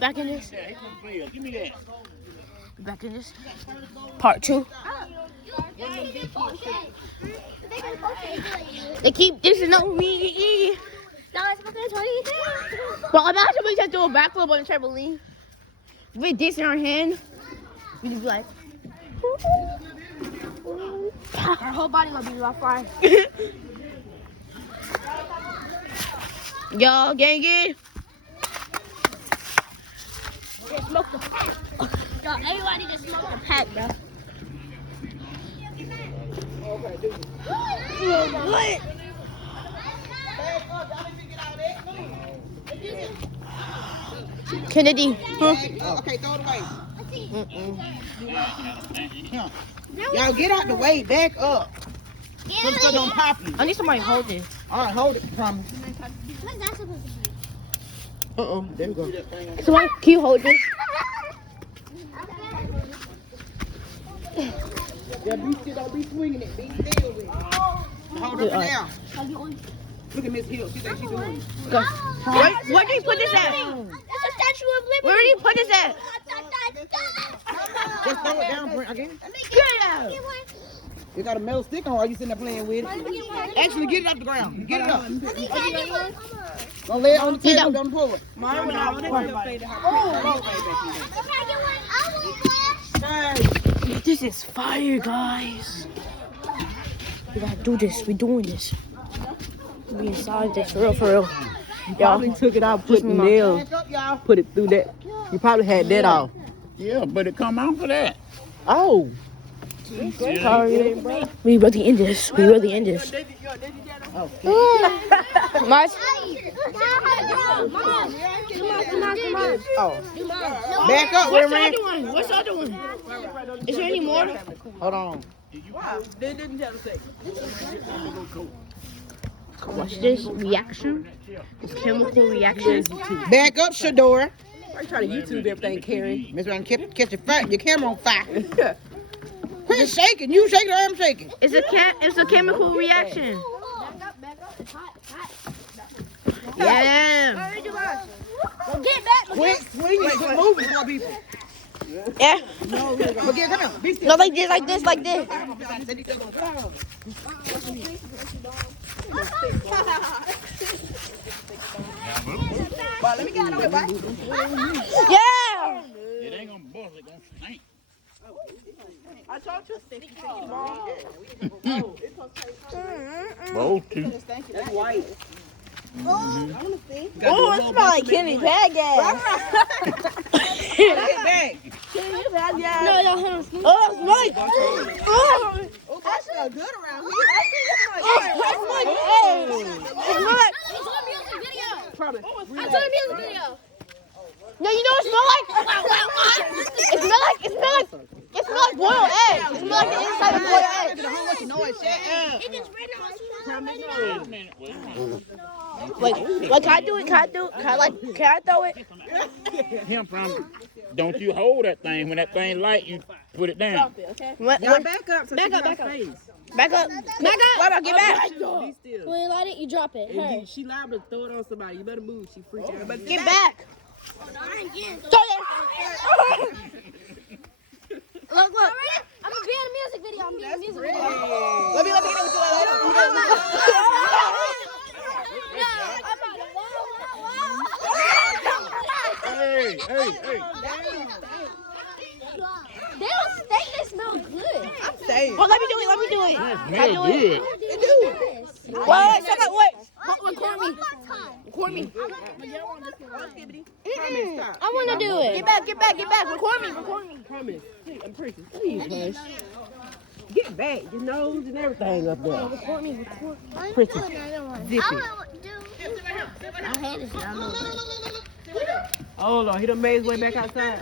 back in this. Back in this. Part 2. They keep dissing on me. Well, imagine we just do a backflip on the trampoline. We dissing our hand. We just be like. Our whole body gonna be on fire. Yo, gang it. Just smoke the pack. Yo, everybody just smoke the pack, bro. What? Kennedy. Huh? Okay, throw it away. Y'all get out the way, back up. So don't pop you. I need somebody to hold this. All right, hold it, promise. What's that supposed to be? There we go. Somebody, can you hold this? Yeah, don't be swinging it. Be still with it. Hold it now. Look at Miss Hill. She thinks she's doing it. Go. Where did you put this at? That's a Statue of Liberty. Where did you put this at? Just throw it down, Brent, again. Get it out. You got a metal stick on, or are you sitting there playing with it? Actually, get it off the ground. Get it up. Don't lay it on the table. Don't pull it. This is fire, guys. We gotta do this. We doing this. We inside this, for real. You probably took it out, put nails, put it through that. You probably had that off. Yeah, but it come out for that. Oh. Sorry. We really in this. We really in this. Mars. Oh. Back up, What's the other one? What's the other one? Is there any more? Hold on. Watch this reaction. This chemical reaction. Back up, Shadora. I try to YouTube everything, Carrie. Miss Ryan, catch your camera on fire. Quit shaking. You shaking or I'm shaking? It's a chemical reaction. Yeah. Get back. Quit swinging. Quit moving for people. Yeah. No, come here. Be still. No, like this. Let me get out of the way, bye. Yeah. It ain't gonna bust, it gonna stink. I told you sticky Both two. That's white. Oh, it smells like Kenny Bad gas. Get back. No, hold on. Oh, it's right. Oh, That smells good around here. No, you know what it smells like? It smells like boiled eggs. It smells like the inside of boiled eggs. Wait a minute. Like, can I do it? Can I throw it? Him from, don't you hold that thing. When that thing light, you put it down. What? Back up. So Back she up, got back up. face. Back up. What about get back? Be still. When you light it, you drop it. And she liable to throw it on somebody. You better move. She freaks out. Get back. Throw it. Look. I'm gonna be in a music video. Let me get over to that. Hey. They don't stink. They smell good. I'm saying. Well, let me do it. Smell good. Record me. I wanna do it. Get back. Record me. Promise. I'm pretty. Please, hush. Get back. Your nose and everything up there. Record me. Pretty. Zippy. My head is not Oh, Lord. He done made his way back outside.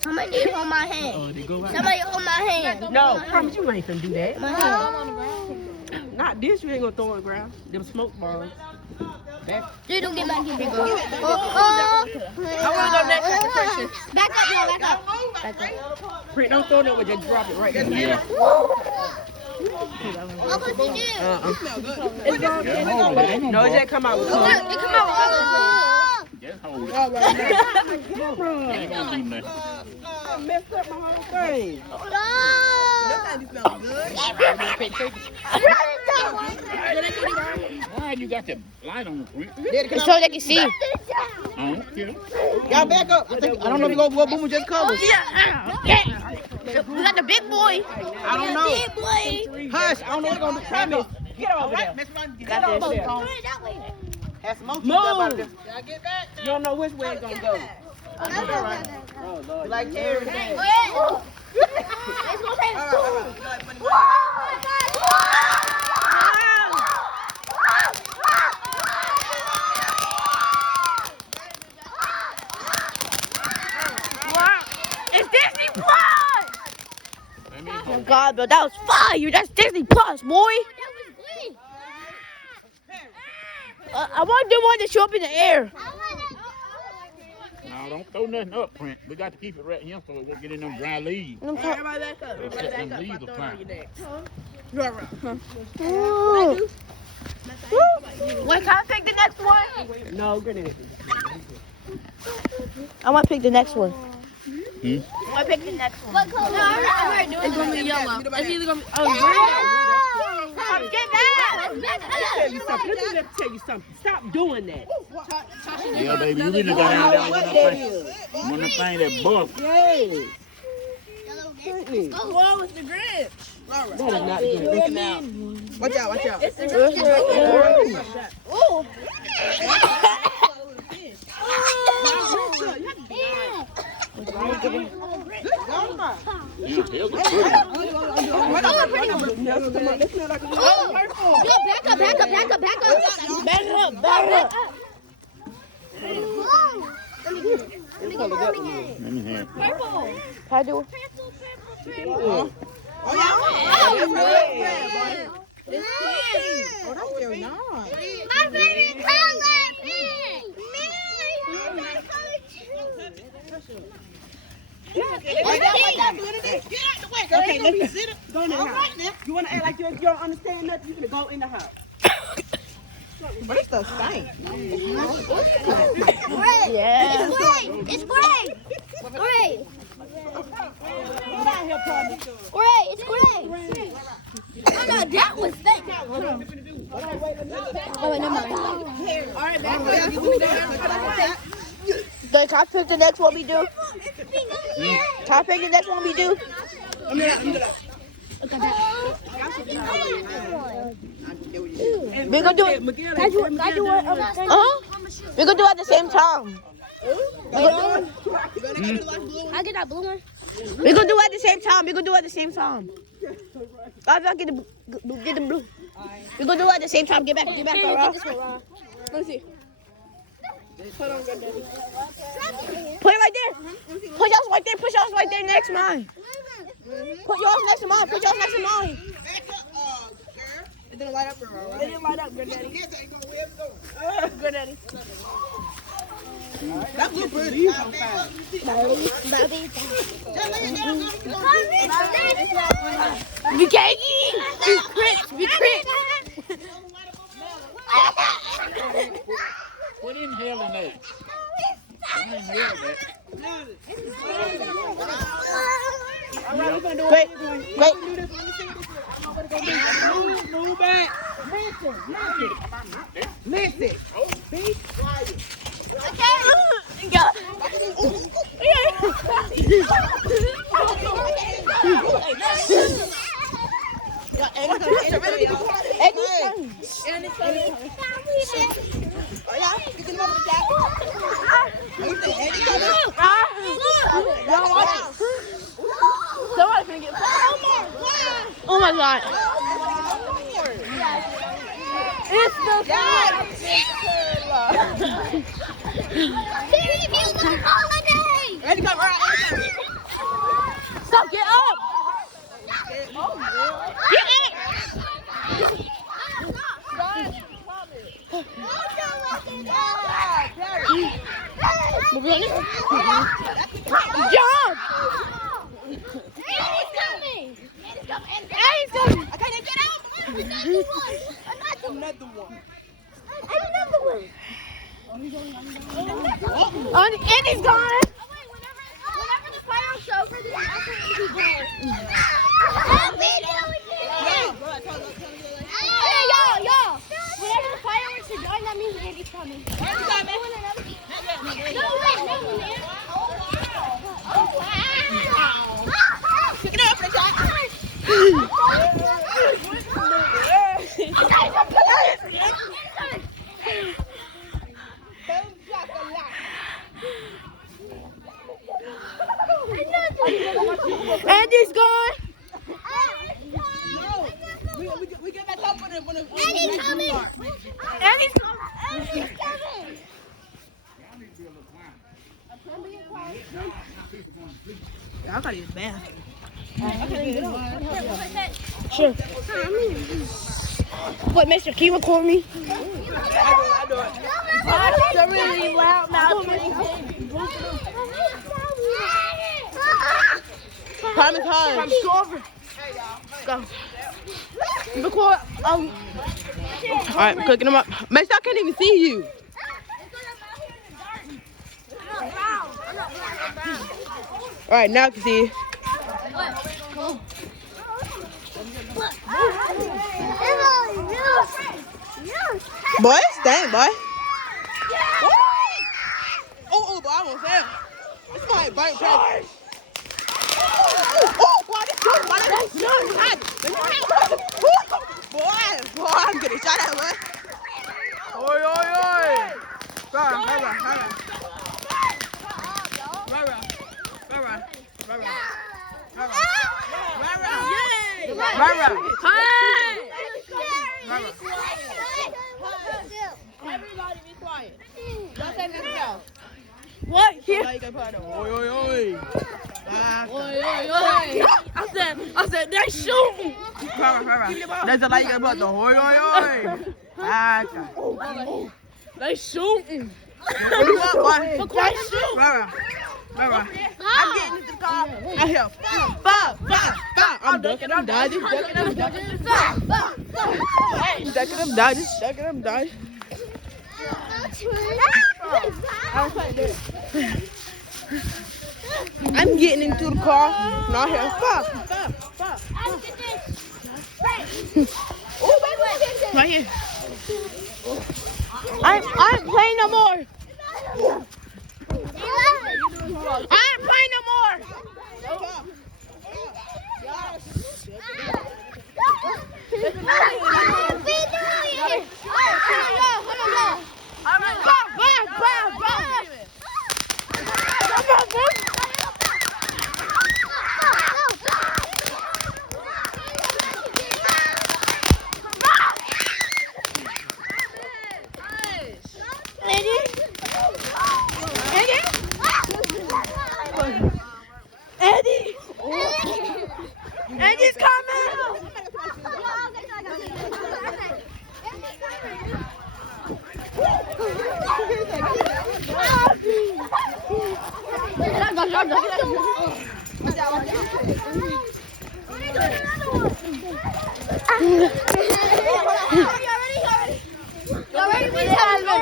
Somebody hold my hand. Oh, they go right. Somebody hold my hand. No, promise you ain't finna do that. My hand. Not this. You ain't gonna throw it on the ground. Them smoke bombs. Dude, don't get back. Get back. I want to go next. Back up. Back up. Pretty, don't throw it, just drop it right there. Yeah. What would you do? No, it just come out with color. It come out with all right now. Ain't gonna do nothing. I messed up my whole thing. Why you got the light on the front? It's so they can see. I don't care. Y'all back up. I don't know if you go what Boomer just covered. Yeah. We got the big boy. I don't know. Big boy. Hush, I don't know what they're gonna do. Promise. Get over there. Got over this. there. Have some more Move. cheese up out there. You don't know which way it's gonna go. Oh, Lord. Like everything. It's Disney Plus! Oh my God, bro, that was fire! That's Disney Plus, boy! I want the one to show up in the air. No, don't throw nothing up, Print. We got to keep it right here so it won't get in them dry leaves. Everybody back up. It'll set them leaves to fire. Wait, can I pick the next one? No, grenade. I want to pick the next one. Hmm? I want to pick the next one. It's gonna be yellow. It's either gonna be Come get back! Let me tell you something. Stop doing that. Yeah, baby, you really got down there with that thing that buff. Yes. Whoa, it's the Grinch. That is not good. Watch out, watch out. Yeah, tell the truth. Let me have it. How I do it? My favorite color, pink. Okay, let's go in the house. You want to act like you don't understand nothing? You're going to go in the house. But it's the same. Yeah. It's gray. Gray. It's gray. Oh no, that was fake. Oh, wait, never mind. Can I pick the next one we do? Can I pick the next one we do? We're gonna do it. We're gonna do it at the same time. I get that blue one. We're gonna do it at the same time. We're gonna do it at the same time. I'll get the blue. We're gonna do it at the same time. Get back, bro. Let me see. Put it right there. Put yours right there. Put yours right there next to mine. Put yours next to mine. Put yours next to mine. It didn't light up, bro. It didn't light up, Granddaddy. Granddaddy. That blue pretty. We can't eat. We crit. What in hell in that? What in hell is that? Wait. Move back. Listen. Be quiet. Somebody's gonna get oh my God. It's the Ready to go, right? Stop, get up. Get up. Jump. He's coming. He's coming. I can't even get out. Another one. Another one. Another one. And he's gone. Whenever the fireworks over, then I think he'll be gone. Hey, y'all. Whenever the fireworks are done, that means Andy's coming. No, wait, man. Oh, wow. Pick it up for the shot. Andy's gone. We get back up when the Andy's coming. Andy's coming. I thought he was bad. Sure. What, mister, can you record me? I do it. That's a really loud mouth. Time is hard. Let's go over. Go. Record. All right, I'm cooking them up. Mace, I can't even see you. All right, now I can see you. Boy, dang, boy. Oh, boy, I won't fail. This boy ain't burnt crazy. Oh, boy, this good, boy. That's good. Boy, I'm getting shot at, boy. Oi. Right. Everybody be quiet. Don't say nothing else. What? Here. Oi. I said, they shooting. There's a light about the oi. They shooting. I'm getting into the car. I hear five. I'm ducking, I'm dodging. I'm getting into the car. Now I hear five. Right here. I'm playing no more. I ain't playing no more. Andy's coming!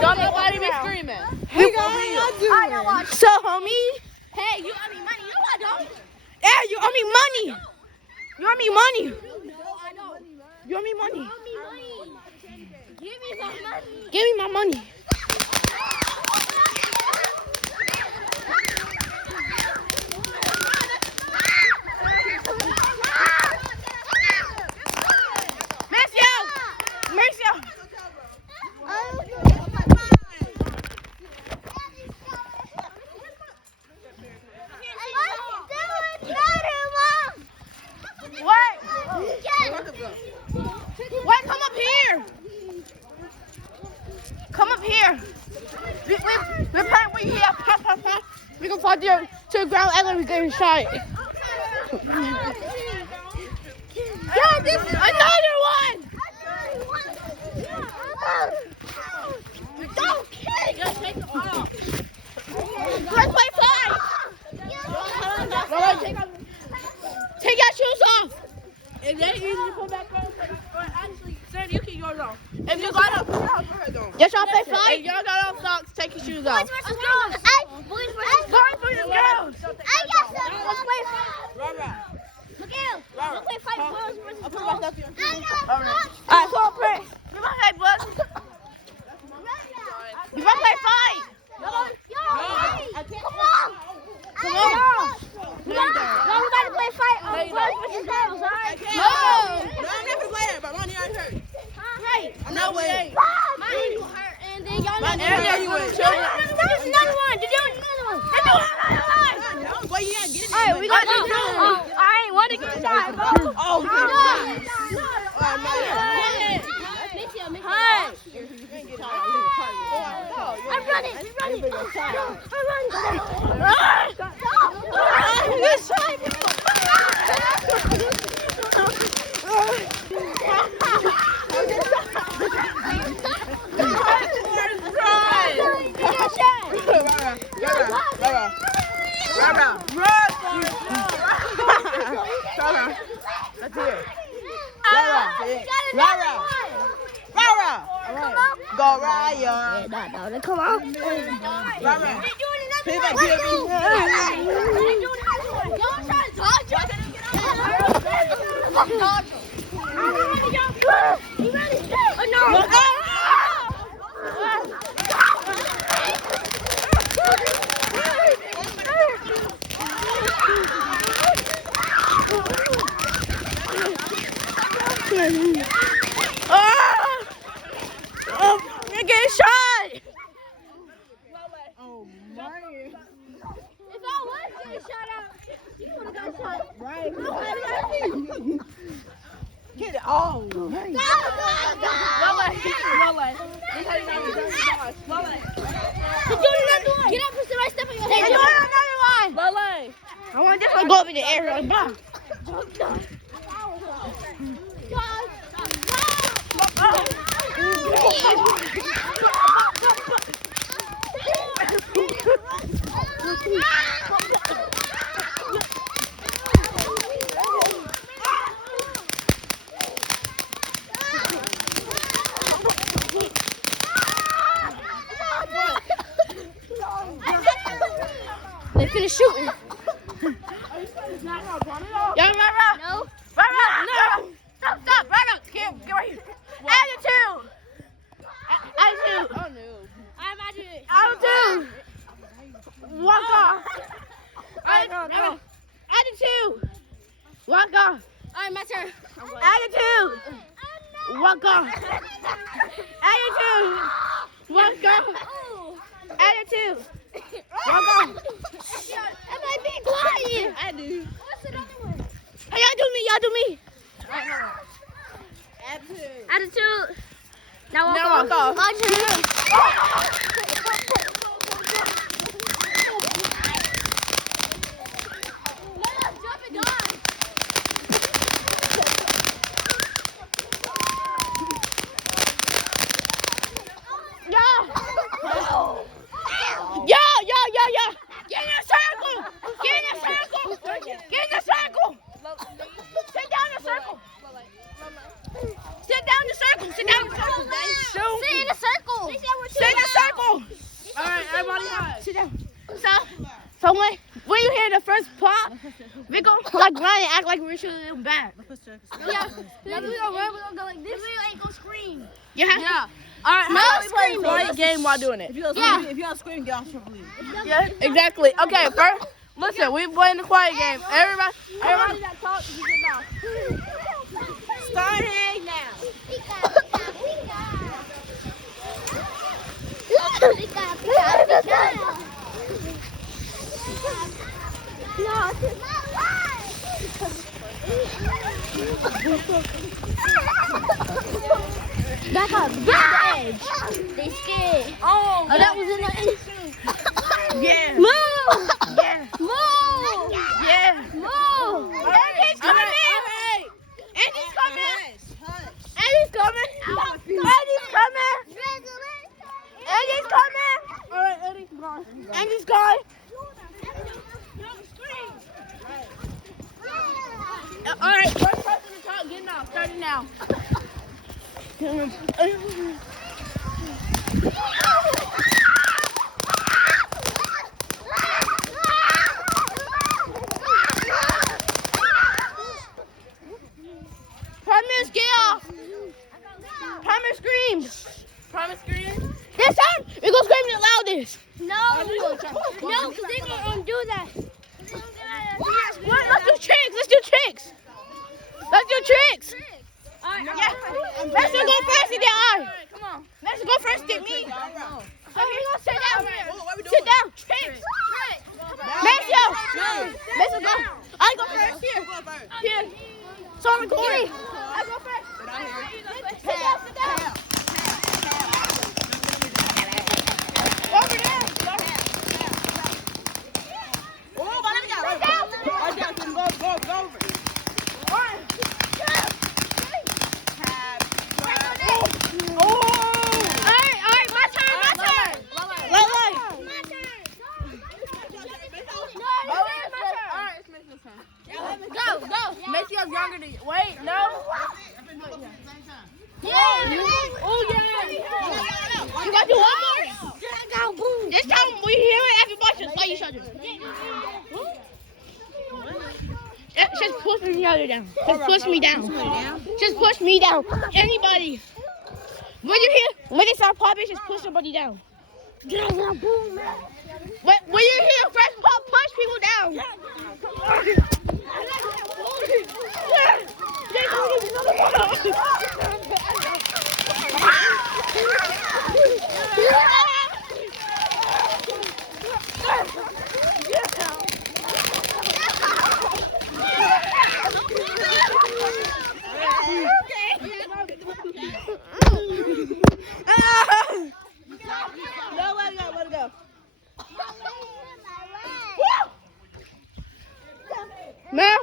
Don't nobody be screaming. Hey guys, so homie. Hey, you owe me money. You know I don't. Yeah, you owe me money. You owe me money. No, I don't. You owe me money. You owe me money. Give me my money. Give me my money. Mercio. What? What? Come up here. Come up here. We're playing with here. We can fall to the ground and we're getting shot. Yeah, this is another one. Don't kick. Let's play five. Take your shoes off. If they easily pull back on, or actually, sir, you keep yours on. If you got up, Yes, y'all play five. if y'all got off socks, take your shoes off. Boys versus girls. Boys versus girls. I got some. Let's play. Miguel, let's play fight boys versus girls. Alright, come on, play. You want to play boys? You want to play fight? Yo, come on. Come on. We gotta play fight boys versus girls, alright? No, I'm not gonna play that, but my knee already hurt. Right. I'm not playing. My knee will hurt, and then y'all know. There's another one. There's another one. There's another one. No, boy, you gotta get it. Alright, we got to do. I ain't want to get shot, bro. Oh, I'm running. Let's hear it. Rara. Go Raya. Come on. Rara. Pick up, Y'all trying to dodge us? You ready? Oh, no. You're getting shot. Oh, man. If I was getting shot out, you would have got shot. Right. Get it. Oh, man. Get up and somebody step on your head. I want this one to go up in the air. Like, bah. They finished shooting. Young Rara. No. Rara. No. Stop. Rara. Get right here. Attitude. Attitude. I imagine it. Attitude. Walk off. Attitude. Walk off. Alright, my turn. Attitude. Walk off. Attitude. Walk off. Attitude. Walk off. Am I being quiet? I do. What's the other one? Hey, y'all do me. Attitude. Now Now walk walk off. My turn. Let us jump and dive. Yeah. Get in the circle. Sit down in the circle. Sit down in the circle. Sit in a circle. Sit in the circle. All right, everybody, sit down. So when you hear the first pop, we go like run and act like we're shooting them back. Yeah. We don't run. We don't go like this. We ain't gonna scream. Yeah. All right, No how about we play a screaming. quiet game while doing it? If you don't scream, get off your leave. Yeah. Exactly. Okay, first, listen, we playing the quiet game. Everybody that talks, you get down. Starting now. Back up. Get the edge. They scared. Oh, That was in the edge. yeah. Move. Yeah. Move. Yeah. Move. Andy's coming. Andy's coming. Andy's coming. All right, Eddie, gone. Andy's gone. All right, first person to talk, get now. Starting now. this. No, because they're gonna do that. Let's do tricks. Let's do tricks. Let's do tricks. Yeah. Let's go first and then I. Come on. Let's go first and me. So here you go. Sit down. Sit down. Tricks. Matthew. Let's go. I go first. Here. So I'm recording. I go first. Sit down. Sit down. Over there. Oh, let me go. Right down. Go over. Alright, my turn. Go. Macy's younger than you. Wait, no. Oh, yeah. You got to do one more? This time we hear it, everybody should fight each other. Just push me down. Just push me down. Just push me down. Anybody. When they start popping, just push somebody down. When you hear first pop, push people down. Let it go. Now.